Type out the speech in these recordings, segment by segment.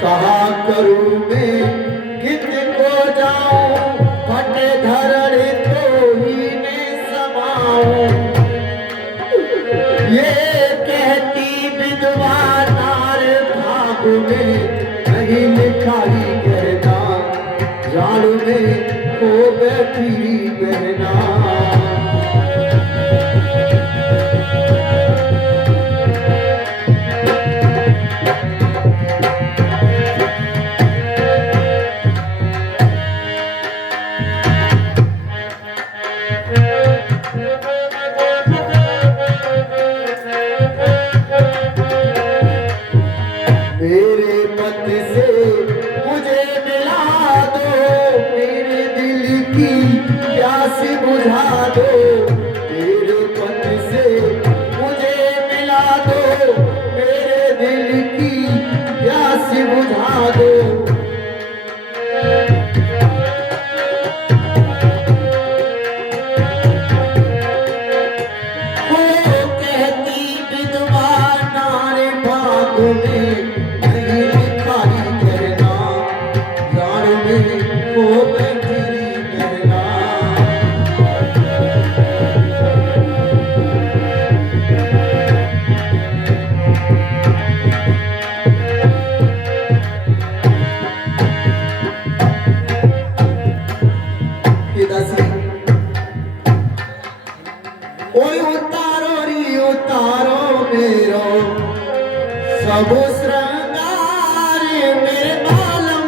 कहा करूं मैं किसको जाऊं, फटे धरड़े तो ही में समाऊं। ये कहती विधवा नार भाग में नहीं लिखा ही कहना, जान में खो बैठी बहना। मेरे मत से मुझे मिला दो, मेरे दिल की प्यास बुझा दो। मेरे मत से मुझे मिला दो, मेरे दिल की प्यास बुझा दो। वो कहती विधवा नारे भाग में सब श्रृंगार मेरे बालम,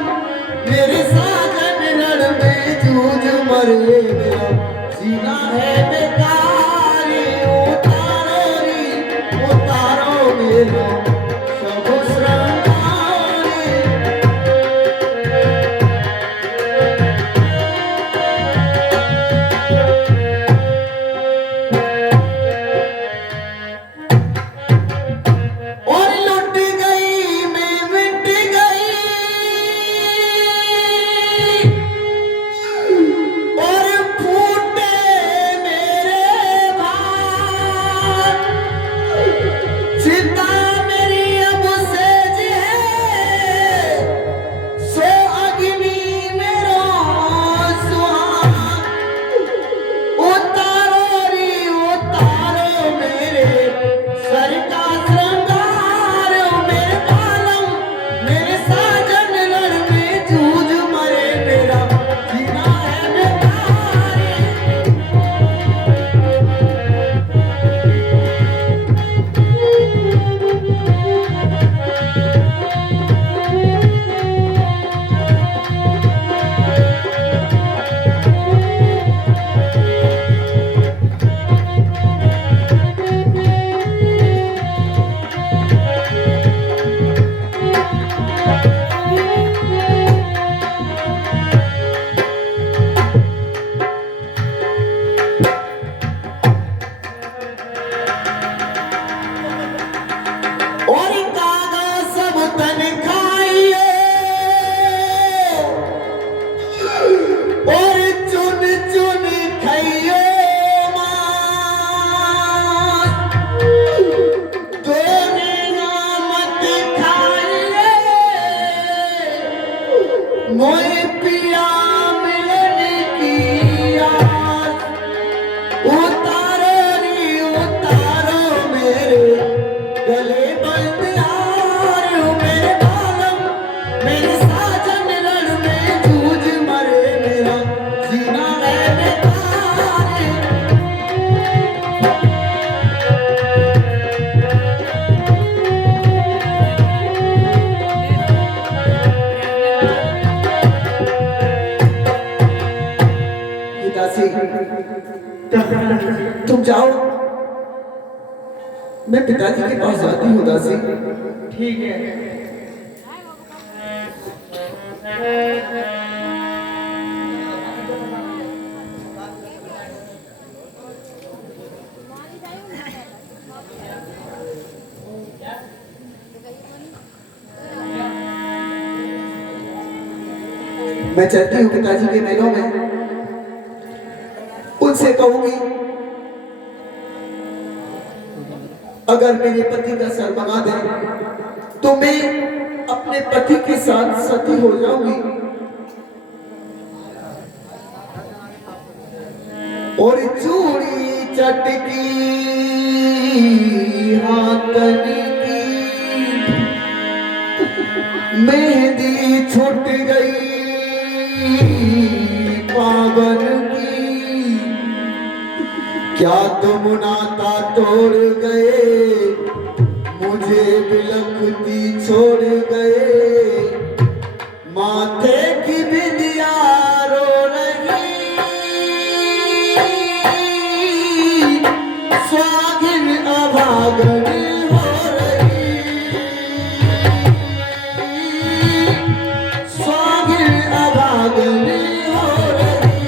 मेरे साजन लड़ में जूझ मरे मेरा जीना है बेकार। उतारो मेरा सब श्रृंगार। मोए पिया मिलने की आस, उतारो री उतारो मेरे गले बंद हार। मेरे बालम मेरे साजन लड़ में जूझ मरे मेरा जीना है बेकार। तुम जाओ, मैं पिताजी के पास जाती हूँ दासी। ठीक है। मैं चलती हूँ पिताजी के महलों में, उनसे कहूंगी अगर मेरे पति का सर मंगा दे तो मैं अपने पति के साथ सती हो जाऊंगी और चूड़ी चटकी हाथन की मेहंदी छूट गई पावन की। क्या तुम नाता तोड़ गए मुझे बिलखती छोड़ गए। माथे की बिंदिया रो रही स्वागिन अभागन हो रही स्वागिन अभागन हो रही।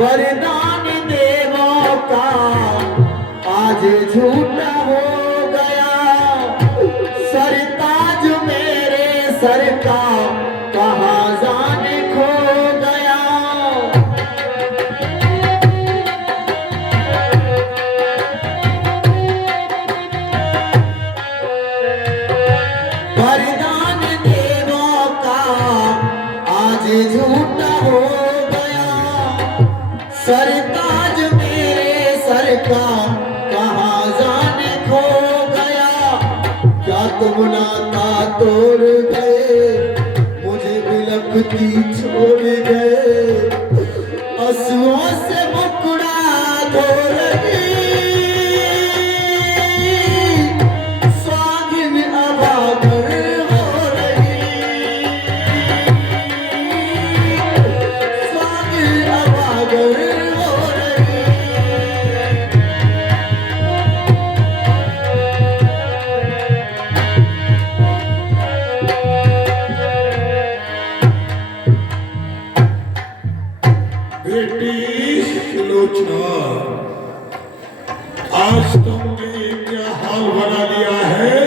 वरदान देवों का आज झूठा हो गया। सरताज मेरे सर का कहाँ जाने खो गया। वरदान देवों का आज झूठा हो गया। सरताज मेरे सर का कहाँ जाने खो गया। क्या तुम नाता तोड़ गए मुझे बिलखती छोड़ गए। आंसुओं से मुकुड़ा धो रही स्वागिन अभागन हो रही स्वागिन अभागन हो रही। बेटी सुलोचना, आज तुमने क्या हाल बना लिया है।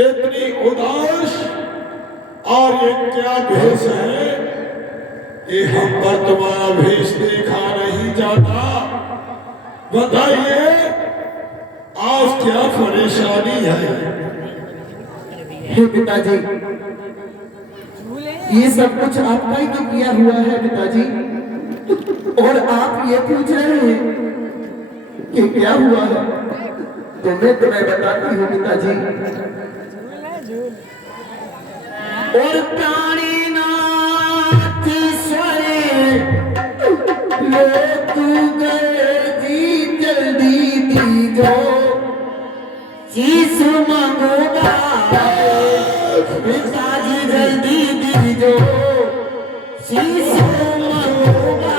इतनी उदास और ये क्या भेष है। ये हम पर तुम्हारा भेष देखा नहीं जाता। बताइए आज क्या परेशानी है। हे पिताजी, ये सब कुछ आपका ही तो किया हुआ है पिताजी। और आप ये पूछ रहे हैं कि क्या हुआ है। तो मैं तुम्हें बताती हूँ पिताजी। और प्राणीनाथ स्वरे लो तू गए जी जल्दी दीजो चीज मंगोगा पिताजी जल्दी दीजो चीज मंगोगा।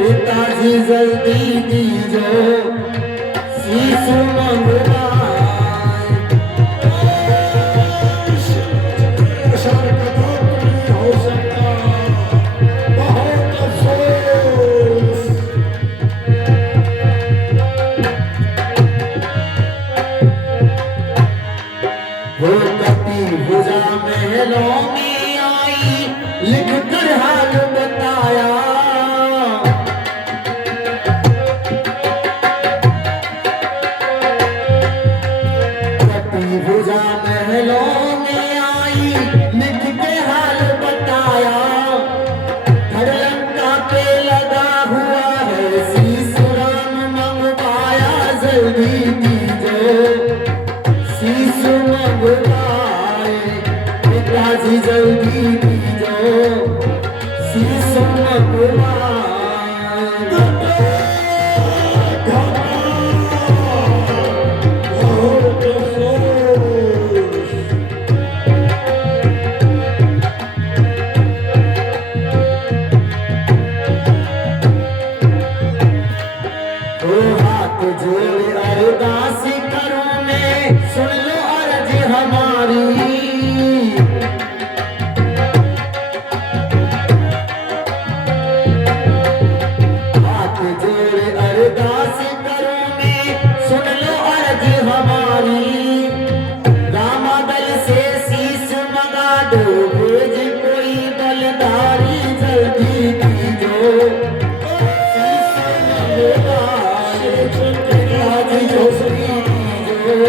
पिताजी जल्दी दीजो शीश मंगवाए। हो सकता बहुत अफसोस। वो कति भुजा महलों में आई लिख कर हाल बताया। भुजा महलों में आई लिख के हाल बताया। धड़लंका पे लगा हुआ है शीश राम मंगवाया जल्दी दीजो शीश मंगवाए। पिताजी जल्दी दीजो शीश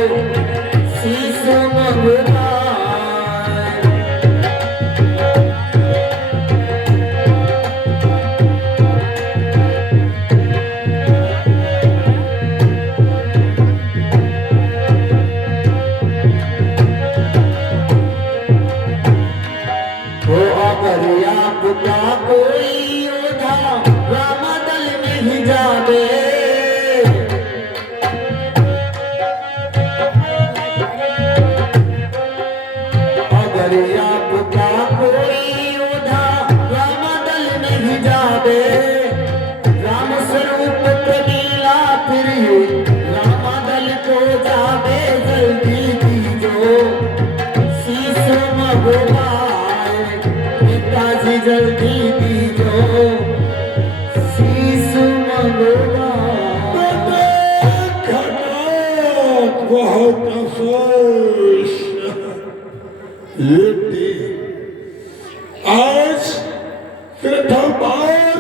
शीश मंगवाए। तो अगर आपका कोई योद्धा रामदल नहीं जावे, अगर आपका कोई योद्धा रामदल नहीं जावे, राम स्वरूप कबीला फिर रामदल को जावे जल्दी दीजो शीश मंगवाए। पिताजी जल्दी दीजो शीश मंगवाए। बहुत अफसोस बेटी, आज प्रथम बार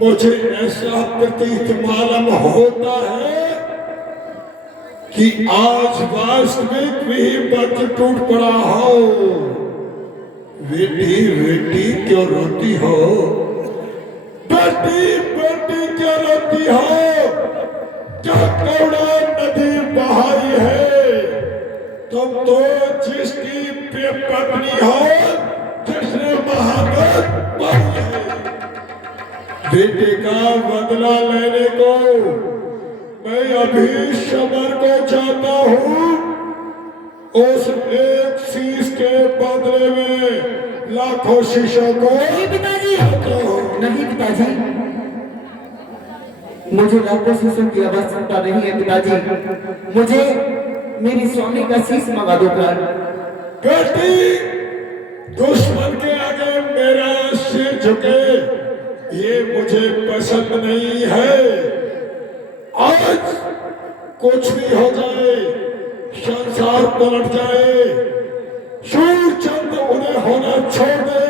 मुझे ऐसा प्रतीत मालूम होता है कि आज वास्तविक भी बच टूट पड़ा हो। बेटी बेटी क्यों रोती हो? बेटी बेटी क्यों रोती हो? क्या कौड़ा नदी बहाई है? तुम तो जिसकी पत्नी हो, जिसने महाभारत पढ़ी है। बेटे का बदला लेने को मैं अभी समर को जाता हूँ। उस एक शीश के बदले में लाखों शीशों को। नहीं पिताजी, नहीं पिताजी, मुझे लाखों शीशों की आवश्यकता नहीं है पिताजी। मुझे मेरी स्वामी का शीश मंगा दो कर। बेटी, दुश्मन के आगे मेरा सिर झुके ये मुझे पसंद नहीं है। आज कुछ भी हो जाए, संसार पलट जाए, सूरचंद उन्हें होना छोड़ दे,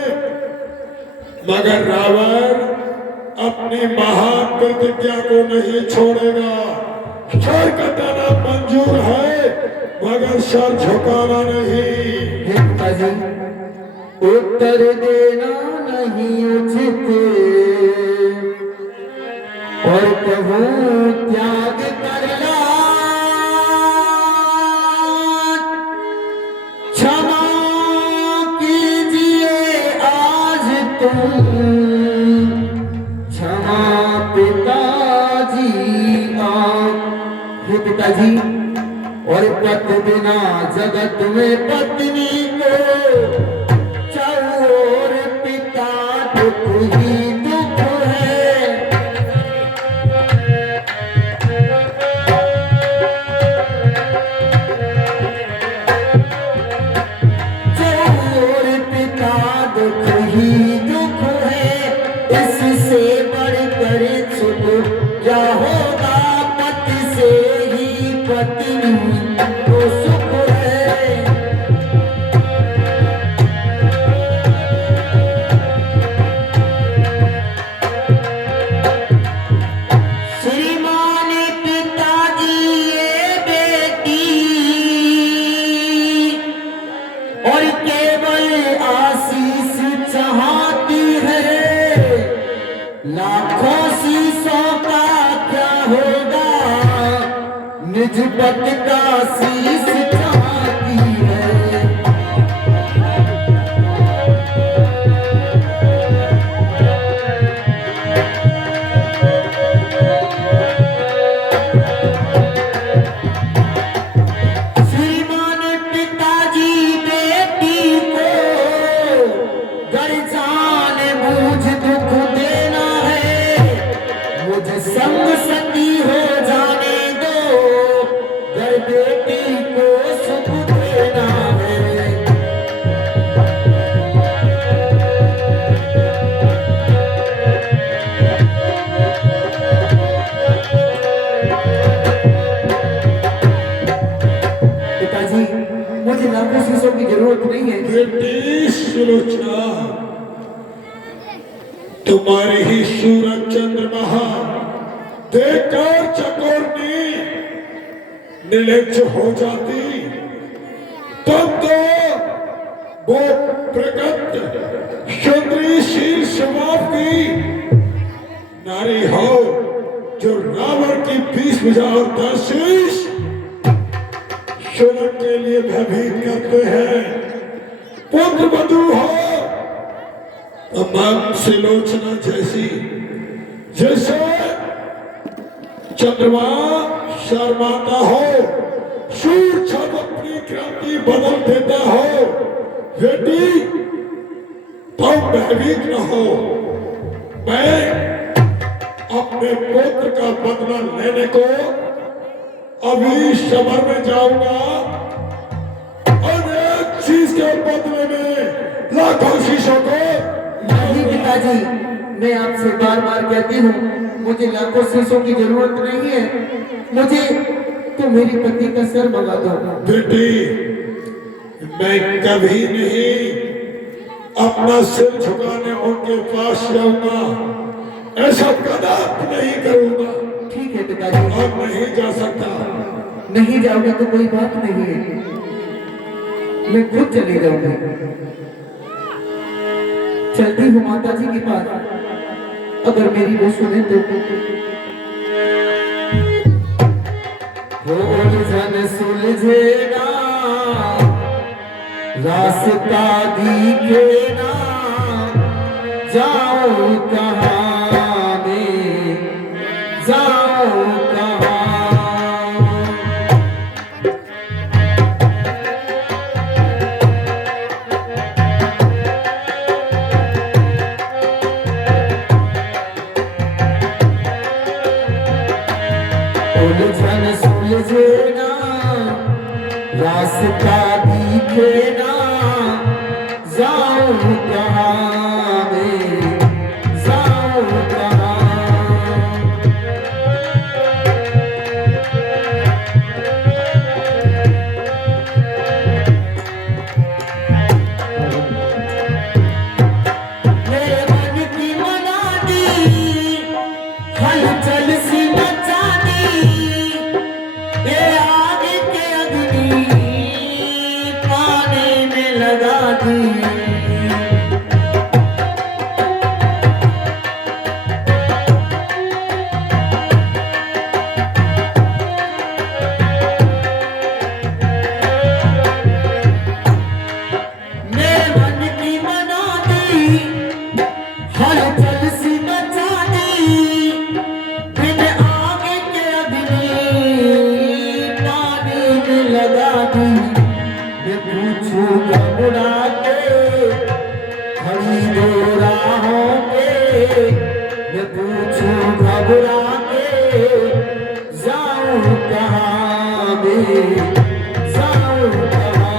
मगर रावण अपनी महान प्रतिज्ञा को नहीं छोड़ेगा। सर कटाना मंजूर है, मगर सर झुकाना नहीं। हे पिताजी, उत्तर देना नहीं उचित और कहूँ त्याग करना। क्षमा कीजिए आज तुम, क्षमा पिताजी आप। हे पिताजी, और पत बिना जगत में पत्नी को चारों पिता दुख ही दुख है। चारों पिता दुख ही दुख है, इससे बढ़कर सुख क्या होगा? पति से ही पत्नी को सुख है। श्रीमान पिताजी ये बेटी और केवल आशीष चाहती है, लाखों शीशों का क्या होगा? निज पति का शीश चाहती है। श्रीमान पिताजी बेटी को घर जाने बूझ दुख देना है, मुझे संग सती हो जाने दो, घर बेटी को सुख देना है। पिताजी, मुझे लाखों शीशों की जरूरत नहीं है। बेटी सुलोचना, तुम्हारी ही सूरज चंद्रमा देखकर चकोरनी निर्लज हो जाती तब तो वो प्रगत सुंदरीशील स्वभाव की नारी हो जो रावण की 20,000 शीश सुरन के लिए भयभीत करते हैं। पुत्र वधू हो तमाम सिलोचना जैसी, जैसे चंद्रमा शर्माता हो, सूर्य जब अपनी क्रांति बदल देता हो, बेटी तो भयभीत न हो। मैं अपने पुत्र का बदला लेने को अभी शहर में जाऊंगा और एक चीज के बदले में लाखों शीशों को। नहीं पिताजी, मैं आपसे बार बार कहती हूँ, मुझे लाखों शीशों की जरूरत नहीं है। मुझे तो मेरी पति का सर मंगा दो। बेटी, मैं कभी नहीं अपना सिर झुकाने उनके पास जाऊंगा, ऐसा कदापि नहीं करूंगा। ठीक है पिताजी। और नहीं जा सकता। नहीं जाओगे तो कोई बात नहीं है, मैं खुद चली जाऊंगी। चलती हूँ माता जी के पास, अगर मेरी वो सुने तो। उलझन सुलझेगा, रास्ता दिखेगा, जाओ कहाँ में, जाओ कहाँ। उलझन सुलझेगा, रास्ता दिखेगा, जाओ कहाँ में, जाओ कहाँ। मेरे मन की मना दी, हलचल सी मचा दी, ये आग के अग्नि पानी में लगा दी। मेरे मन की मना दी, हलचल सी मचा दी, बिन आग के अग्नि पानी में लगा दी। मैं पूछूं घबरा के, खड़ी दो राहों पे, मैं पूछूं घबरा के, जाऊं कहाँ में, जाऊं कहाँ।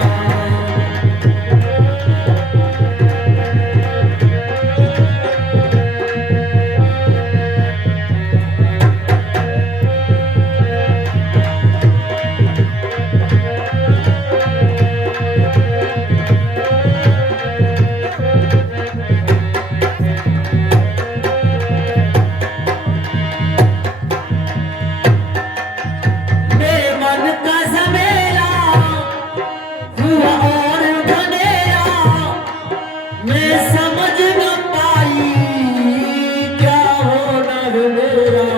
मेरे मन का झमेला हुआ और बनेरा, मैं समझ न पाई क्या होना है मेरा।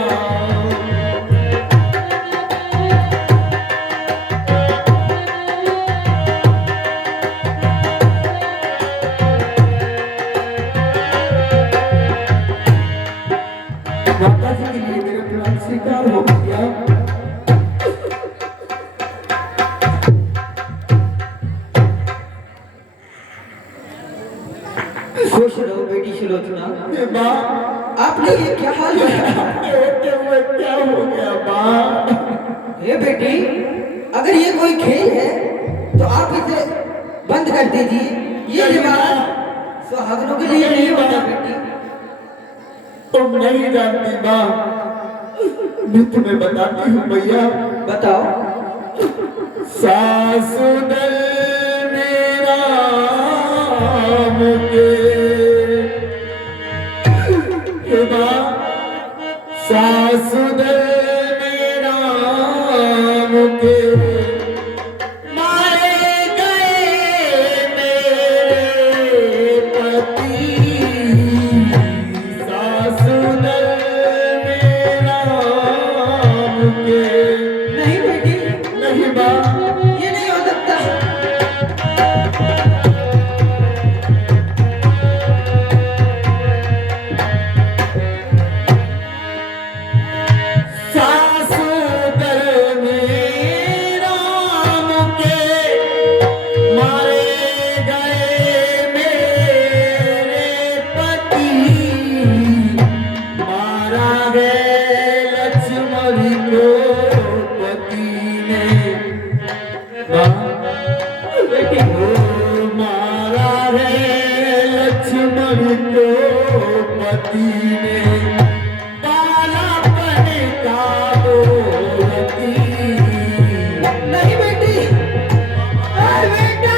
माता जी के लिए मेरा प्यार स्वीकार हो गया। खुश रहो बेटी सुलोचना। माँ, आपने ये क्या हाल किया? होते हुए क्या हो गया माँ? हे बेटी, अगर ये कोई खेल है तो आप इसे बंद कर दीजिए। ये रिवाज सुहागनों के लिए नहीं होता बेटी। तुम नहीं जानती माँ, मैं तुम्हें बताती हूँ भैया। बताओ। सासुदल मेरा मुके, सासुदल मेरा मुके, बेटी ओ मारा रे लक्ष्मण को पति ने बालापन का मोती। नहीं बेटी, अरे बेटा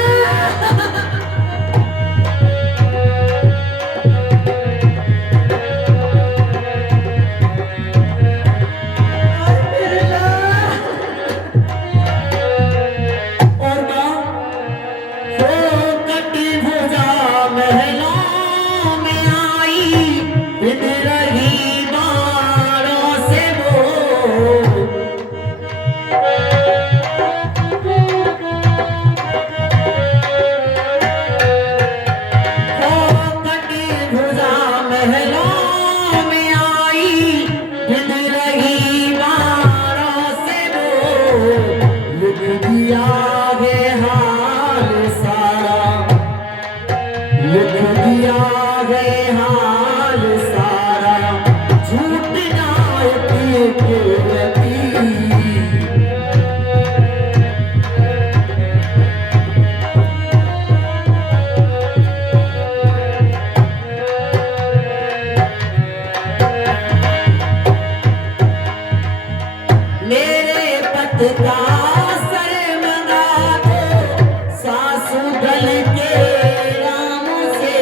अरे मेरे लाल। और माँ हो कटी भुजा महलों में आई, बिन रही बाणों से वो। हो कटी भुजा महलों में आई, बिन रही बाणों से वो। लिख दिया है हाल सारा, लिख दिया है हाल सारा, झूठ नायकी के प्रति। मेरे पत का सर मंगा दो सासू दल के राम से।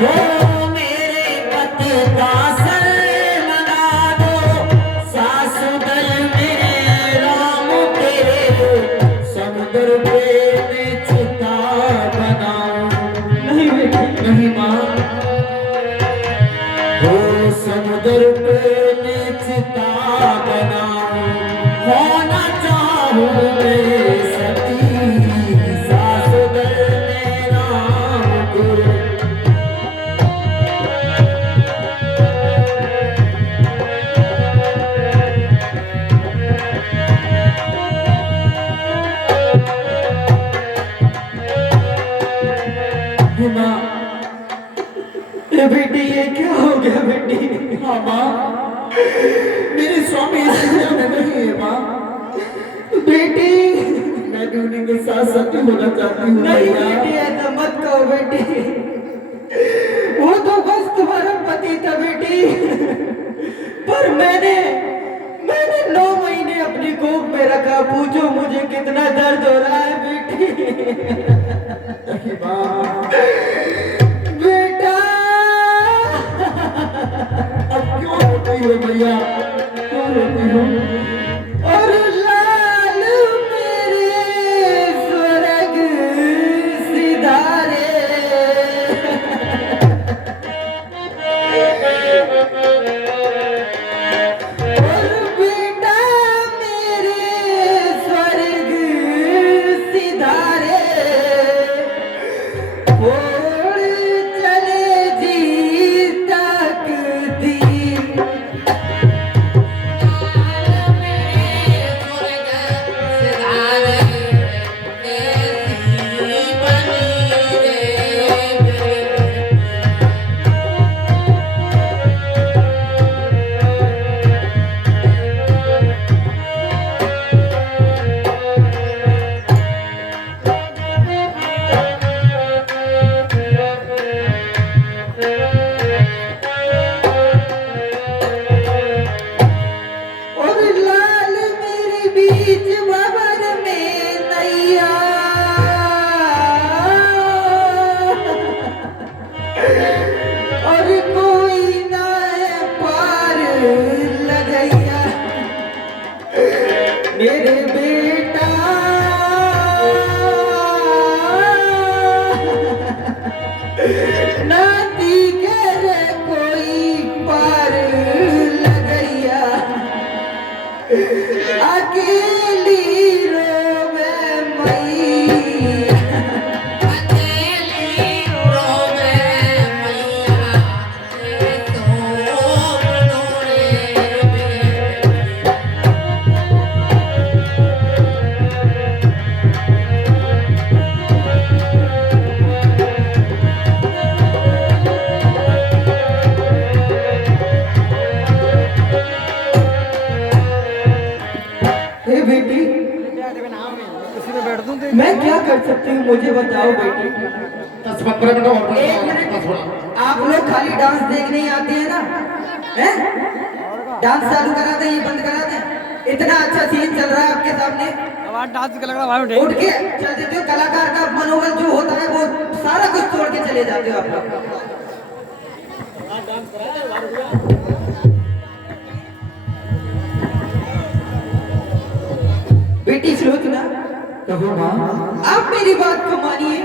वो मेरे पत का सर मंगा दो सासू दल में राम के। समुद्र पे मैं चिता बनाऊं, नहीं बेटी, नहीं माँ हो समुद्र पे मैं चिता बनाऊं। होना चाहूं मैं सती सासु दल में राम को। हे माँ, ये बेटी ये क्या हो गया बेटी? हाँ माँ, मेरे स्वामी इस दुनिया में नहीं है माँ। बेटी मैं भी उन्हीं के साथ सती होना चाहती हूँ नहीं भैया। बेटी, ऐसा मत कहो बेटी। वो तो बस तुम्हारा पति था बेटी, पर मैंने 9 महीने अपनी गोद में रखा। पूछो मुझे कितना दर्द हो रहा है बेटी। नहीं माँ, बेटा अब क्यों रोती हो भैया, क्यों रोती हो? और लाल मेरे स्वर्ग सिधारे। और बेटा मेरे स्वर्ग सिधारे। ओढ़ चले जी तकदीर। और लाल मेरे बीच भंवर में नैया। और कोई ना है पार लगैया। मेरे बेटा नाती कर कोई पार लगैया। अकेली रोवे मैया। कर सकती हूँ मुझे बताओ बेटी। 10-15 मिनट और एक मिनट, आप लोग खाली डांस देखने ही आते हैं ना, हैं? डांस चालू करा दें, ये बंद करा दें? इतना अच्छा सीन चल रहा है आपके सामने, आवाज डांस का लग रहा है उठ के चल देते हो। कलाकार का मनोबल जो होता है वो सारा कुछ तोड़ के चले जाते हो आप लोग। बेटी सुलोचना, कहो माँ। आप मेरी बात को मानिए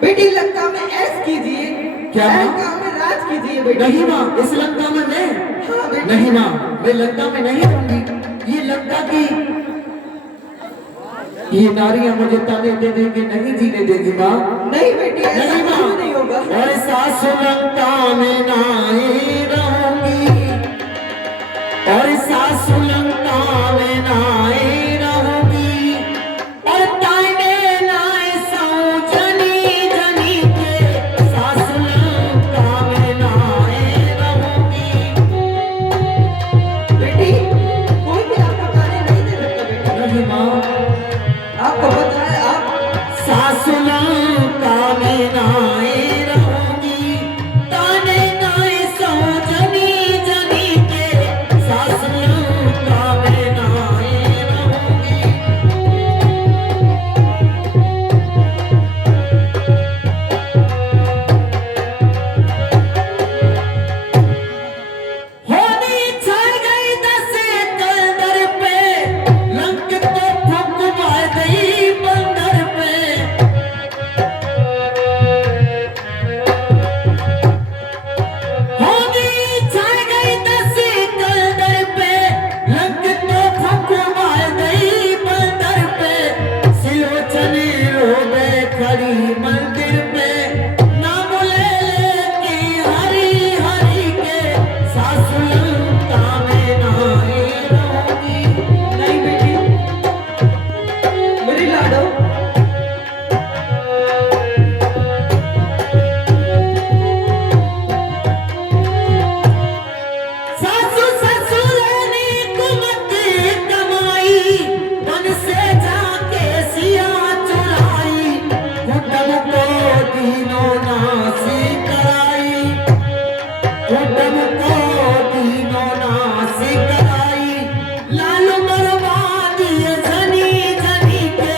बेटी, लंका में ऐश कीजिए, क्या माँ? लंका में राज कीजिए बेटी। नहीं माँ, इस लंका में मैं हाँ बेटी। नहीं माँ, मैं लंका में नहीं रहूंगी। ये लंका की ये नारियां मुझे ताने दे देंगे, नहीं जीने देगी माँ। नहीं बेटी, ऐसा नहीं माँ, कुछ नहीं होगा। और सासु लंका में नहीं रहूंगी, और सासु लंका में नहीं रहूंगी, और ताने नाए सौ जनी जनी के सासु लंका में नहीं रहूंगी। बेटी, कोई भी आपको ताने नहीं दे सकता बेटी। नहीं माँ, आपको पता है आप सासु लंका में नहीं रहूंगी, ताने नाए सौ जनी जनी के सासु लंका में नहीं रहूंगी। होनी छा गई 10 कलंदर पे, लंक तो फुक मार गई बंदर पे। होनी छा गई 10 कलंदर पे, लंक तो फुक मार गई बंदर पे। सिलोचनी रोबे खड़ी मंदिर पे, नाम ले लेती हरी हरी के सासु लंका में नहीं रहूंगी। नहीं बेटी, मेरी लाडो, सासु ससुराली कुमति कमाई, मन से जाके सिया चुराई। कुटुम को दीनों नासी कराई, कुटुम को दीनों नासी कराई। लाल मरवा दिए जनी जनी के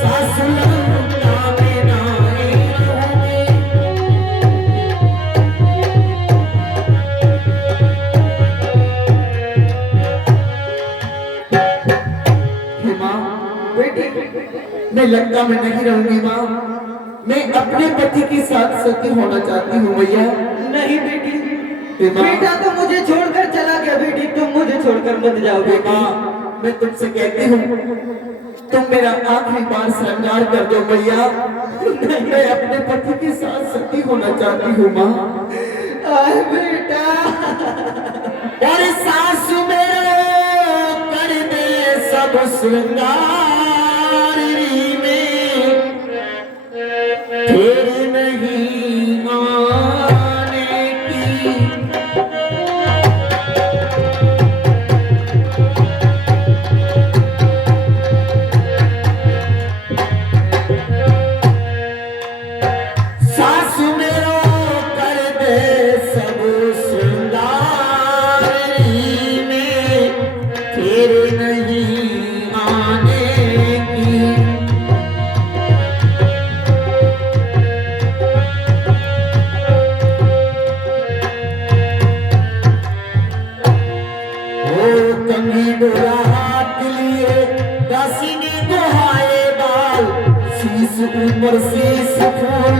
सासु लंका में नहीं रहूंगी। हे माँ, बेटी, मैं लंका में नहीं रहूंगी माँ, मैं अपने पति के साथ सती होना चाहती हूँ मैया। नहीं बेटी, हे माँ, बेटा तो मुझे छोड़कर चला गया बेटी, तुम मुझे छोड़कर मत जाओ हे बेटी। माँ, मैं तुमसे कहती हूँ तुम मेरा आखिरी बार श्रृंगार कर दो मैया। मैं अपने पति के साथ सती होना चाहती हूँ माँ। आए बेटा, और सासु मेरो कर दे सब श्रृंगार में, फिर नहीं आने की। सासु मेरो कर दे सब श्रृंगार में, फिर नहीं आने की। ओ कंगी डोरा हाथ लिए, दासी ने दुहाए बाल, शीश ऊपर शीश फूल,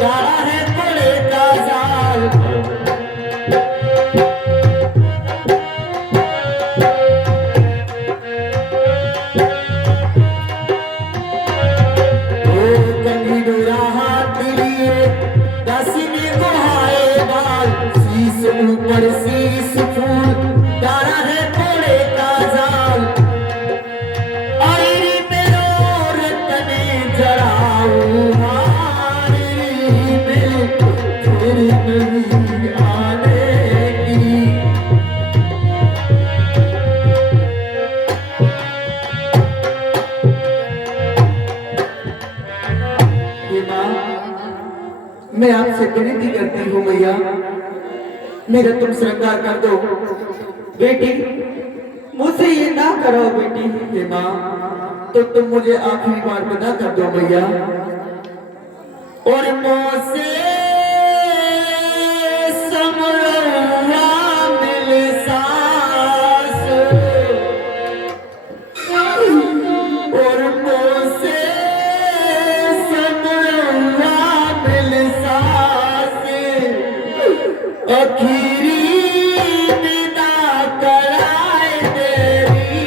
डाला है बड़े का जाल। ओ कंगी डोरा हाथ लिए, दासी ने दुहाए बाल, शीश ऊपर शीश फूल, डाला है बड़े का जाल। अरे मेरो रतने जड़ाऊं मेरा तुम श्रृंगार कर दो। बेटी मुझसे ये ना करो बेटी। हे माँ, तो तुम मुझे आखिरी बार विदा कर दो मैया। और मोसे समरवा मिल सास, और मोसे समरवा मिल सास, आखिरी विदा कराए तेरी।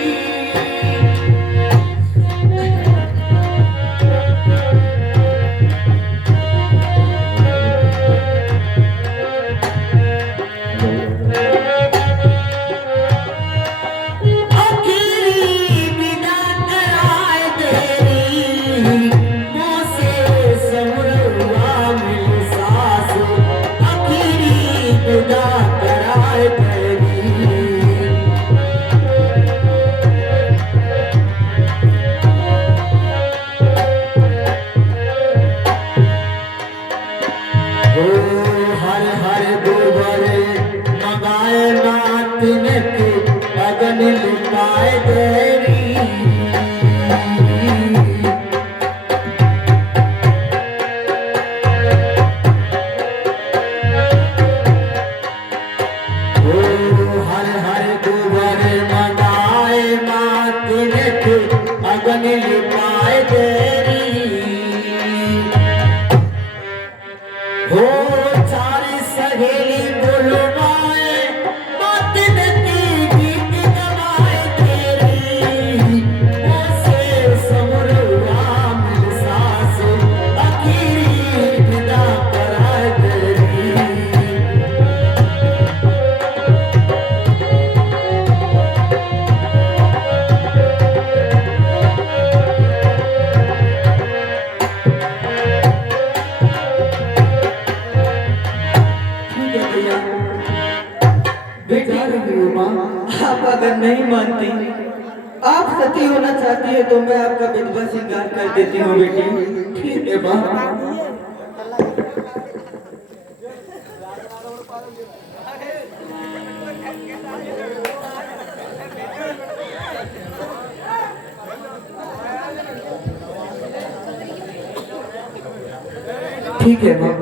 हर हर गोबर मगाए नातिन के अगन लिपाए तेरी। हर हर गोबर मगाए नातिन के अगन लिपाए तेरी। हो चारी सहेली बुलवाए मातिन की गीत गवाए तेरी। ओसे समरवा मिल सास, आखिरी विदा कराए तेरी। ठीक है भैया, बेटा रही हूँ माँ। आप अगर नहीं मानती, आप सती होना चाहती है तो मैं आपका विधवा श्रृंगार कर देती हूँ बेटी। ठीक है माँ। ठीक है माँ,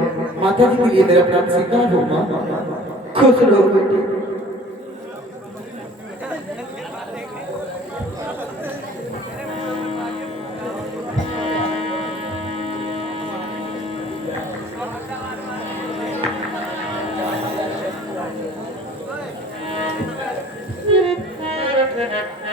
माता जी के लिए मेरा प्राण स्वीकार हो माँ। खुश रहो बेटी। Thank you.